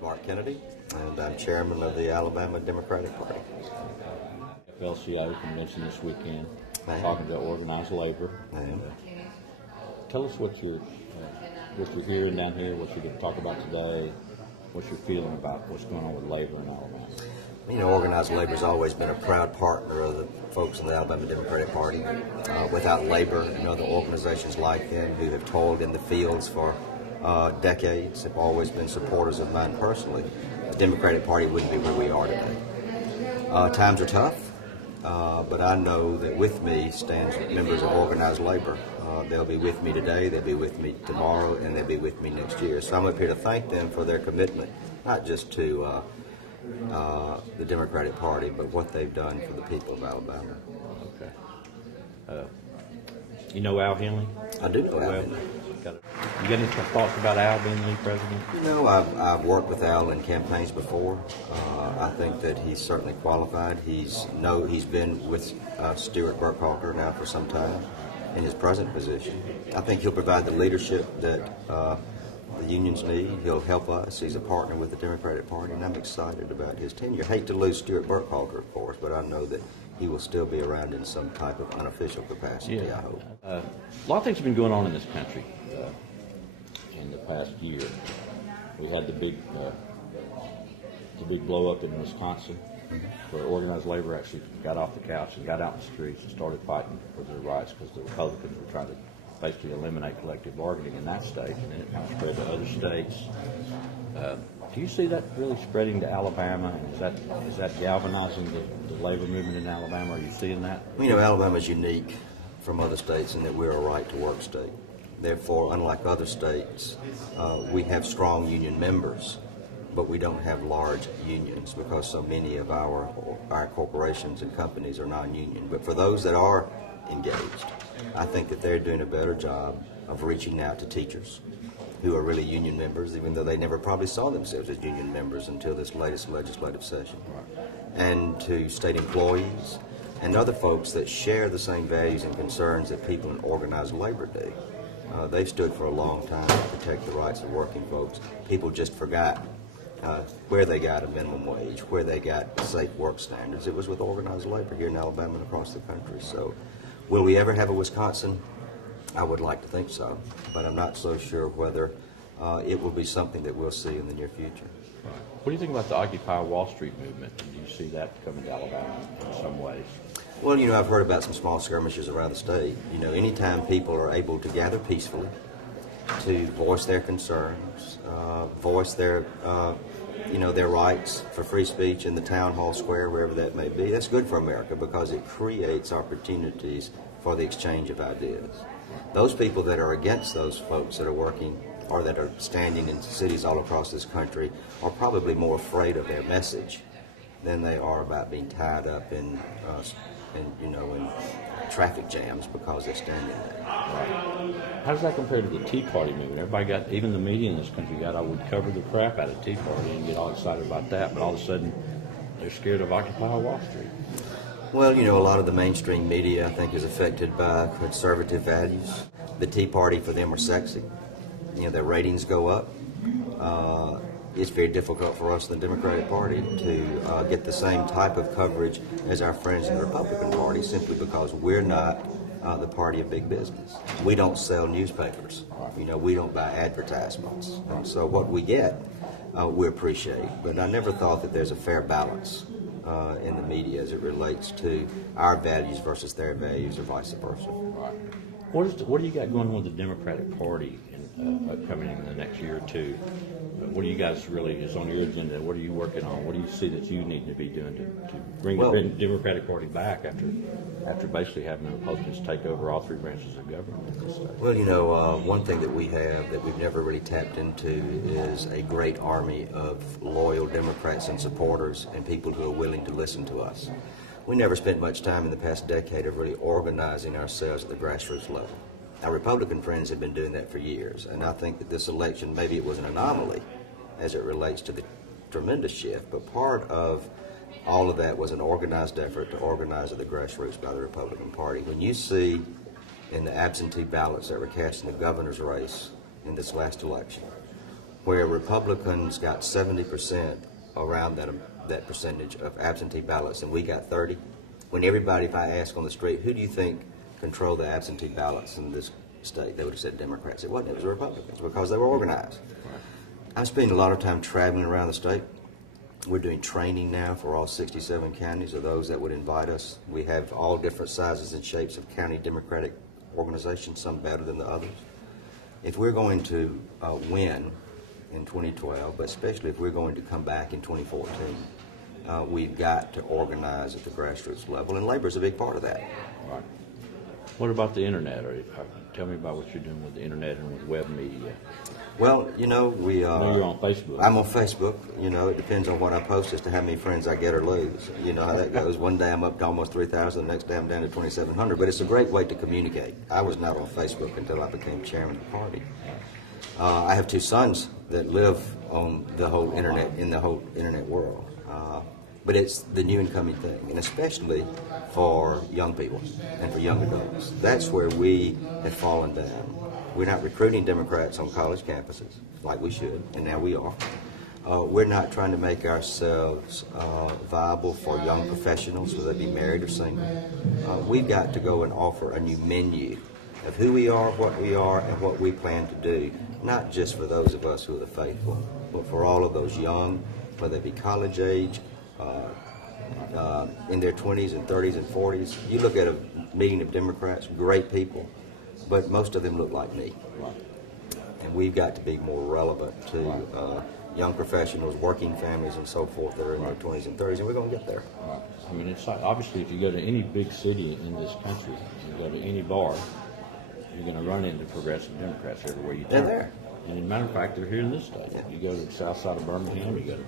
is Mark Kennedy, and I'm chairman of the Alabama Democratic Party. FLCO convention this weekend, Ma'am. talking to organized labor. Ma'am. Tell us what you're hearing down here, what you're going to talk about today, what you're feeling about what's going on with labor in Alabama. You know, organized labor has always been a proud partner of the folks in the Alabama Democratic Party. Without labor and other organizations like them who have toiled in the fields for decades, have always been supporters of mine personally, the Democratic Party wouldn't be where we are today. Times are tough, but I know that with me stands members of organized labor. They'll be with me today, they'll be with me tomorrow, and they'll be with me next year. So I'm up here to thank them for their commitment, not just to the Democratic Party, but what they've done for the people of Alabama. Okay. You know Al Henley? I do know Al Henley. You got any thoughts about Al being lead president? You know, I've worked with Al in campaigns before. I think that he's certainly qualified. He's been with Stuart Burkhalter now for some time in his present position. I think he'll provide the leadership that the unions need. He'll help us. He's a partner with the Democratic Party, and I'm excited about his tenure. I hate to lose Stuart Burkhalter, of course, but I know that he will still be around in some type of unofficial capacity, I hope. A lot of things have been going on in this country in the past year. We had the big blow up in Wisconsin, where organized labor actually got off the couch and got out in the streets and started fighting for their rights because the Republicans were trying to basically eliminate collective bargaining in that state, and then it kind of spread to other states. Do you see that really spreading to Alabama, and is that galvanizing the labor movement in Alabama? Are you seeing that? You know, Alabama is unique from other states in that we're a right-to-work state. Therefore, unlike other states, we have strong union members, but we don't have large unions because so many of our corporations and companies are non-union. But for those that are engaged, I think that they're doing a better job of reaching out to teachers who are really union members, even though they never probably saw themselves as union members until this latest legislative session, and to state employees and other folks that share the same values and concerns that people in organized labor do. They've stood for a long time to protect the rights of working folks. People just forgot where they got a minimum wage, where they got safe work standards. It was with organized labor here in Alabama and across the country. So will we ever have a Wisconsin? I would like to think so, but I'm not so sure whether it will be something that we'll see in the near future. What do you think about the Occupy Wall Street movement? Do you see that coming to Alabama in some ways? Well, you know, I've heard about some small skirmishes around the state. You know, anytime people are able to gather peacefully to voice their concerns, voice their their rights for free speech in the town hall square, wherever that may be, that's good for America because it creates opportunities for the exchange of ideas. Those people that are against those folks that are working or that are standing in cities all across this country are probably more afraid of their message than they are about being tied up in traffic jams because they're standing there. How does that compare to the Tea Party movement? Even the media in this country I would cover the crap out of Tea Party and get all excited about that, but all of a sudden they're scared of Occupy Wall Street. Well, you know, a lot of the mainstream media, I think, is affected by conservative values. The Tea Party, for them, are sexy. You know, their ratings go up. It's very difficult for us in the Democratic Party to get the same type of coverage as our friends in the Republican Party simply because we're not the party of big business. We don't sell newspapers. You know, we don't buy advertisements. And so what we get, we appreciate. But I never thought that there's a fair balance in the media as it relates to our values versus their values or vice versa. What do you got going on with the Democratic Party coming in the next year or two? What do you guys really is on your agenda? What are you working on? What do you see that you need to be doing to bring the Democratic Party back after basically having the Republicans take over all three branches of government in this state? Well, you know, one thing that we have that we've never really tapped into is a great army of loyal Democrats and supporters and people who are willing to listen to us. We never spent much time in the past decade of really organizing ourselves at the grassroots level. Our Republican friends have been doing that for years, and I think that this election, maybe it was an anomaly as it relates to the tremendous shift, but part of all of that was an organized effort to organize at the grassroots by the Republican Party. When you see in the absentee ballots that were cast in the governor's race in this last election, where Republicans got 70% around that percentage of absentee ballots, and we got 30. When everybody, if I ask on the street, who do you think control the absentee ballots in this state, they would have said Democrats. It wasn't. It was the Republicans because they were organized. I'm spending a lot of time traveling around the state. We're doing training now for all 67 counties of those that would invite us. We have all different sizes and shapes of county Democratic organizations, some better than the others. If we're going to win in 2012, but especially if we're going to come back in 2014, we've got to organize at the grassroots level, and labor is a big part of that. Right. What about the internet? Tell me about what you're doing with the internet and with web media. Well, I know you're on Facebook. I'm on Facebook. It depends on what I post as to how many friends I get or lose. You know how that goes. One day I'm up to almost 3,000, the next day I'm down to 2,700. But it's a great way to communicate. I was not on Facebook until I became chairman of the party. I have two sons that live on the whole internet, in the whole internet world. But it's the new and coming thing, and especially for young people and for young adults. That's where we have fallen down. We're not recruiting Democrats on college campuses like we should, and now we are. We're not trying to make ourselves viable for young professionals, whether they be married or single. We've got to go and offer a new menu of who we are, what we are, and what we plan to do, not just for those of us who are the faithful, but for all of those young, whether they be college age, in their 20s and 30s and 40s. You look at a meeting of Democrats, great people, but most of them look like me. Right. And we've got to be more relevant to young professionals, working families, and so forth that are in their 20s and 30s, and we're going to get there. Right. I mean, it's like, obviously, if you go to any big city in this country, you go to any bar, you're going to run into progressive Democrats everywhere you turn. They're there. And as a matter of fact, they're here in this state. You go to the south side of Birmingham, you go to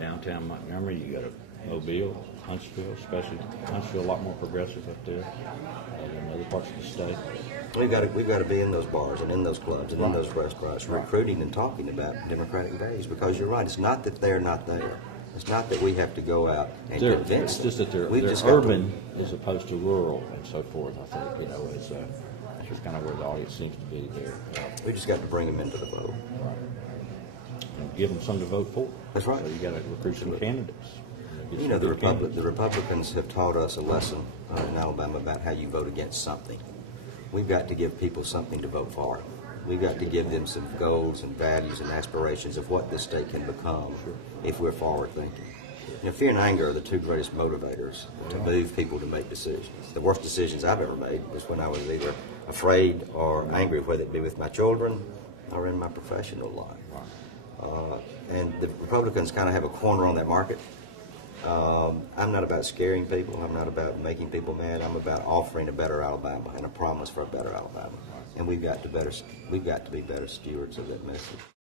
downtown Montgomery, you go to Mobile, Huntsville, especially Huntsville, a lot more progressive up there than other parts of the state. We've got to be in those bars and in those clubs and in those restaurants, recruiting and talking about democratic values. Because you're right, it's not that they're not there. It's not that we have to go out and convince them. It's just that they're just urban as opposed to rural and so forth. I think it's just kind of where the audience seems to be there. We just got to bring them into the vote. Right. And give them something to vote for. That's right. So you got to recruit some candidates. The Republicans have taught us a lesson in Alabama about how you vote against something. We've got to give people something to vote for. We've got to give them some goals and values and aspirations of what this state can become if we're forward thinking. Fear and anger are the two greatest motivators to move people to make decisions. The worst decisions I've ever made was when I was either afraid or angry, whether it be with my children or in my professional life. And the Republicans kind of have a corner on that market. I'm not about scaring people. I'm not about making people mad. I'm about offering a better Alabama and a promise for a better Alabama. And we've got to be better stewards of that message.